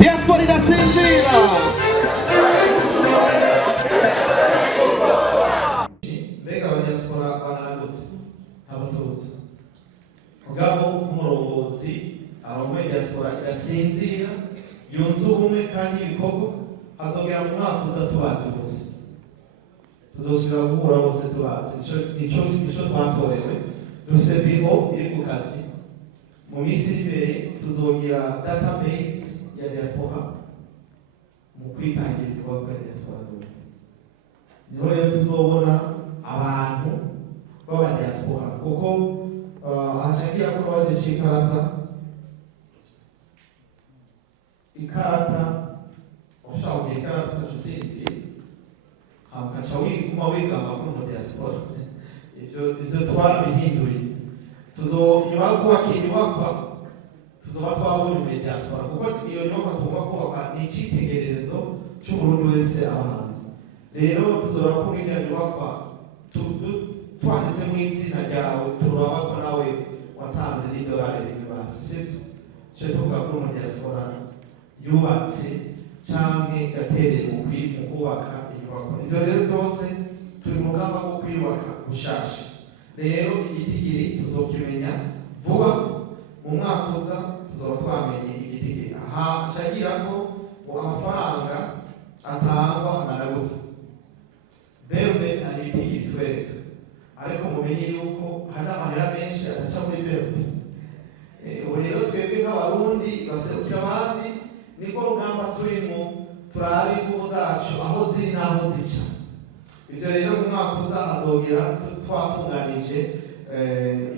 Diaspora inasinzira. Mbega abadiaspora baragute abatutsi mugabo umurongozi abamuye diaspora igasinzira yunze ubumwe kandi ibikorwa azogera mu mwaka uza tubazi bose tuzosubira guhura bose tubazi nico twatorewe dufise biro iri ku kazi mu minsi iri imbere tuzogira database ya diaspora mu kwitangira ibikorwa bya diaspora niho rero tuzobona abantu b'aba diaspora kuko hashagira ko baje ikarata ushaka kugira ikarata ukacusinzi ukaca wiguma wigamba ko mu diaspora ivyo twarabihinduriye nyuma yo kubaka inyubakwa tuzoba twabonye muri diaspora kuko iyo nyubakwa tugomba kubaka ni icitegererezo c'umurundi wese aba hanze rero tuzora ko iyo nyubakwa twanditse mu izina ryawe turaba ko nawe watanze n'idolari rimwe basi sivyo cyo tuvuga ko mu diaspora yubatse canke yatereye mu kubaka inyubako ivyo rero byose turi mu rugamba rwo kwiyubaka gushasha rero igitigiri tuzokimenya vuba mu mwaka uza tuzoba twamenye igitigiri aha cagira ko amafaranga atangwa angana gute berbe ari igitigiri twereka ariko mumenye yuko hari amahera menshi adaca muri berbe ubu rero twebwe nk'abarundi baserukira abandi niko rugamba turimo turabe ingufu zacu aho ziri n'aho zica ivyo rero mu mwaka uza hazogera twatunganije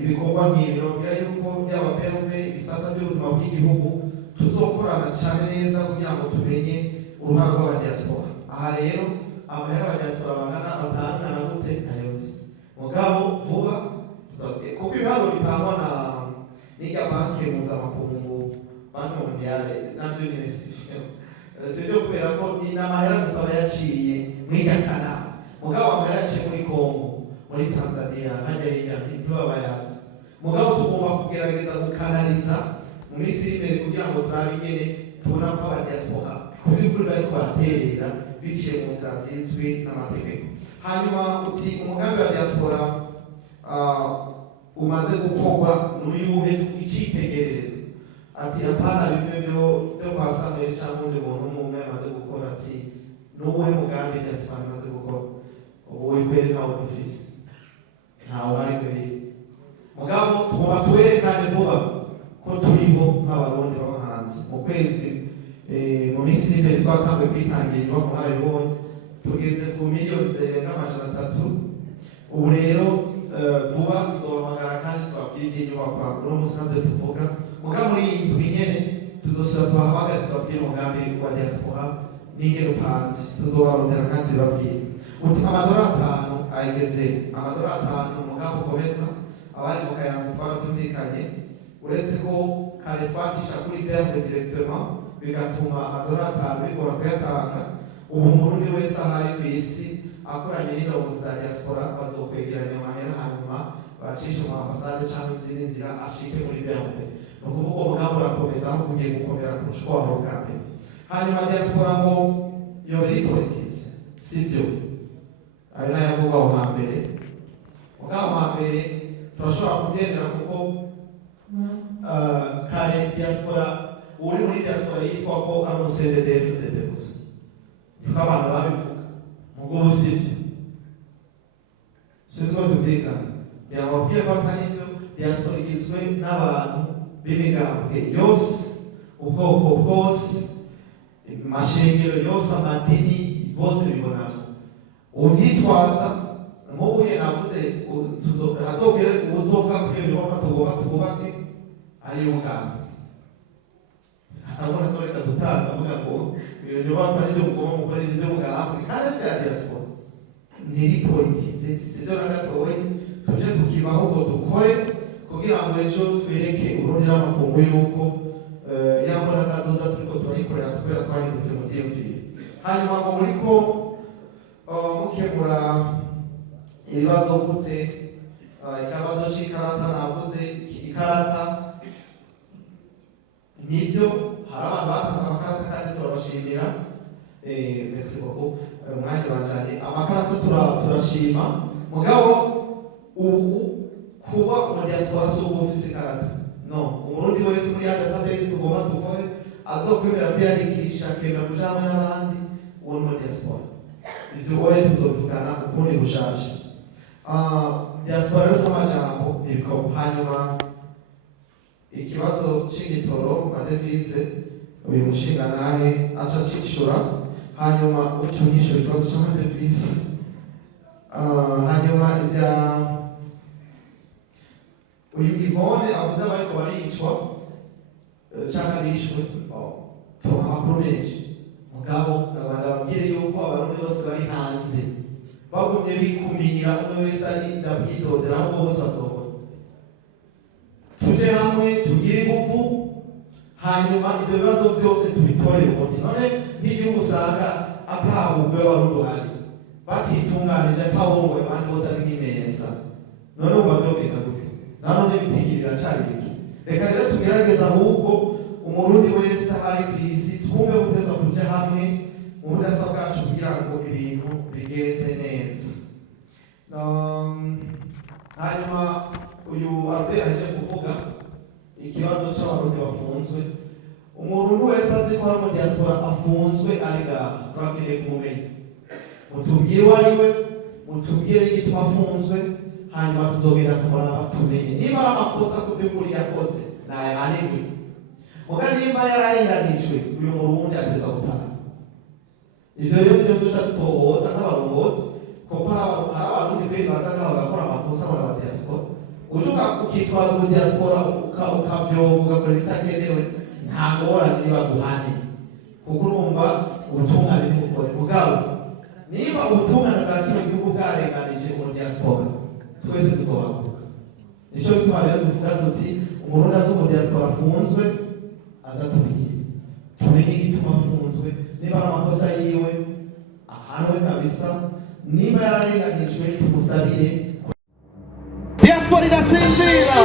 ibikorwa nk'ibyo bwira yuko byaba berbe ibisata by'ubuzima bw'igihugu tuzokorana cyane neza kugira ngo tumenye uruhare rw'abadiaspora aha rero amahera abadiaspora bangana batangana gute ntayozi mugabo vuba kuko ibiharuro bitangwa n'irya banki mpuzamakungu banki mondiale navyo nyene sivyo kubera ko ni n'amahera gusa bayaciye mw'irya kanama mugabo amahera yaciye muri Kongo muri Tanzania hajya hirya ntibabayazi mugabo tugomba kugerageza gukanaliza mu minsi iri imbere kugira ngo turabe ingene tubona ko abadiaspora kuby'ukuri bariko baraterera biciye mu nzira zizwi n'amategeko hanyuma uti umugambi wa diaspora umaze gukorwa n'uyuhe icitegererezo ati apana bimwe byo kwa Samuel cyangwa undi muntu umwe amaze gukora ati n'uwuhe mugambi diaspora imaze gukora ubu kweri ntawe dufise ntawe ari kweri mugabo tugomba tuwerekane vuba ko turiho nk'abarundi baba hanze mu kwezi mu minsi iri imbere twatanguye kwitangira inyubako mwarabibonye tugeze ku miliyoni zirenga amajana 3 ubu rero vuba tuzohamagara kandi twabwira inyubakwa no musanze tuvuga muga muri iyi ndwi nyene tuzosubira tubahamagara tubabwire umugambi wa diaspora n'ingene upanze tuzobarondera kandi babwire uti amadolari 5 ayigeze amadolari 5 umugambi ukomeza abari mu Kayanza twaratumvikanye uretse ko kare twacisha kuri berbe directement bigatuma amadolari 5 bigora kuyatanga ubu umurundi wese ahari ku isi akoranye n'indongozi za diaspora bazokwegeranya amahera hanyuma bacishe mu ambasade cyangwa izindi nzira ashike muri berbe ni ukuvuga umugambi urakomeza aho kugiye gukomera kurusha uko wahora bwa mbere hanyuma diaspora ngo yoba iri politize sivyo ayo nayavuga aho hambere mugabo hambere turashobora kubyemera kuko kare diaspora uri muri diaspora yitwa ko ari umuCDD-FDD gusa niko abantu babivuga mugo usivyo siziko tubyigana yababwiye ko atari byo diaspora igizwe n'abantu b'imigambwe yose ubwoko bwose amashengero yose amadini bose bibonamo uvyitwaza nk'ubuye navuze hazogere ubuzoka kuri iyo nyubako tugubake ari umugambi arabona zoreka gutanga avuga ngo iyo nyubako ari byo mugomba gukora ibyo mugambi kandi bya diaspora ntiri politize sivyo na gatoya tuje kukibaho ngo dukore kugira ngo ejo twereke urundi n'amakungu yuko yambona kazoza turiko turayikorera kubera twahindutse mu vyiyumviro hanyuma ngo muriko mukemura ibibazo gute ikibazo c'ikarata navuze ikarata nivyo hari abantu batanze amakarata kandi turabashimira. Merci beaucoup. Umwanya urajanye amakarata turashima mugabo ubu kuba mu diaspora so office karata no umurundi wese muri ya database tugomba dukore azokwemera kwiyandikisha akemera kuja hamwe n'abandi uwo mu diaspora ivyo oye tuzovugana ukundi gushasha. Diaspora rero s'amajambo ibikorwa hanyuma ikibazo c'igitoro amadevize uyu mushinga nawe aca cishura hanyuma ucungishura ikibazo c'amadevize. Hanyuma ivya uyu Yvonne avuze abariko baricwa canke bishwe tuha amakuru menshi mugabo ndababwire yuko abarundi bose bari hanze bagumye bikumira umwe wese ari ndabyidodera ahubwo bose bazobona. Tuje hamwe tugire ingufu hanyuma ivyo bibazo vyose tubitorere umuti. None nk'igihugu usanga atahubwe w'abarundi uhari batitunganije atawongoye abandi bose ari neza none ubu bavyogenda gute? Nanone bitigirira cari biki. Reka rero tugerageza ahubwo umurundi wese ari kw'isi twumve guteza kuja hamwe mu budasa bwacu kugira ngo ibintu bigende neza. Hanyuma uyu Albert aje kuvuga ikibazo c'abarundi bafunzwe. Umuntu wese azi ko ari mu diaspora afunzwe ari ngaha turakeneye kumumenya. Mutubwire uwo ari we, mutubwire igituma afunzwe, hanyuma tuzogenda kumuraba tumenye niba ari amakosa ku by'ukuri yakoze nayahanirwe. Muga nimba yararenganijwe uyu murundi ateza gutaha. Ivyo rero nivyo duca dutohoza nk'abarongozi kuko hari abarundi benshi baza ngaha bagakora amakosa muri aba diaspora. Ujuka ukitwaza mu diaspora ukavyoga ugakora ibitagenewe nta ngorane niba guhane kuko urumva ubutungane n'ukuri mugabo niba ubutungane bwa kino gihugu bwarenganije mu diaspora twese tuzobavuga. Nico gituma rero tuvuga tuti umurundi azi mu diaspora afunzwe aza tumenye igituma afunzwe, niba ari amakosa yiwe ahanwe kabisa, niba yararenganijwe tumusabire. Diaspora irasinzira.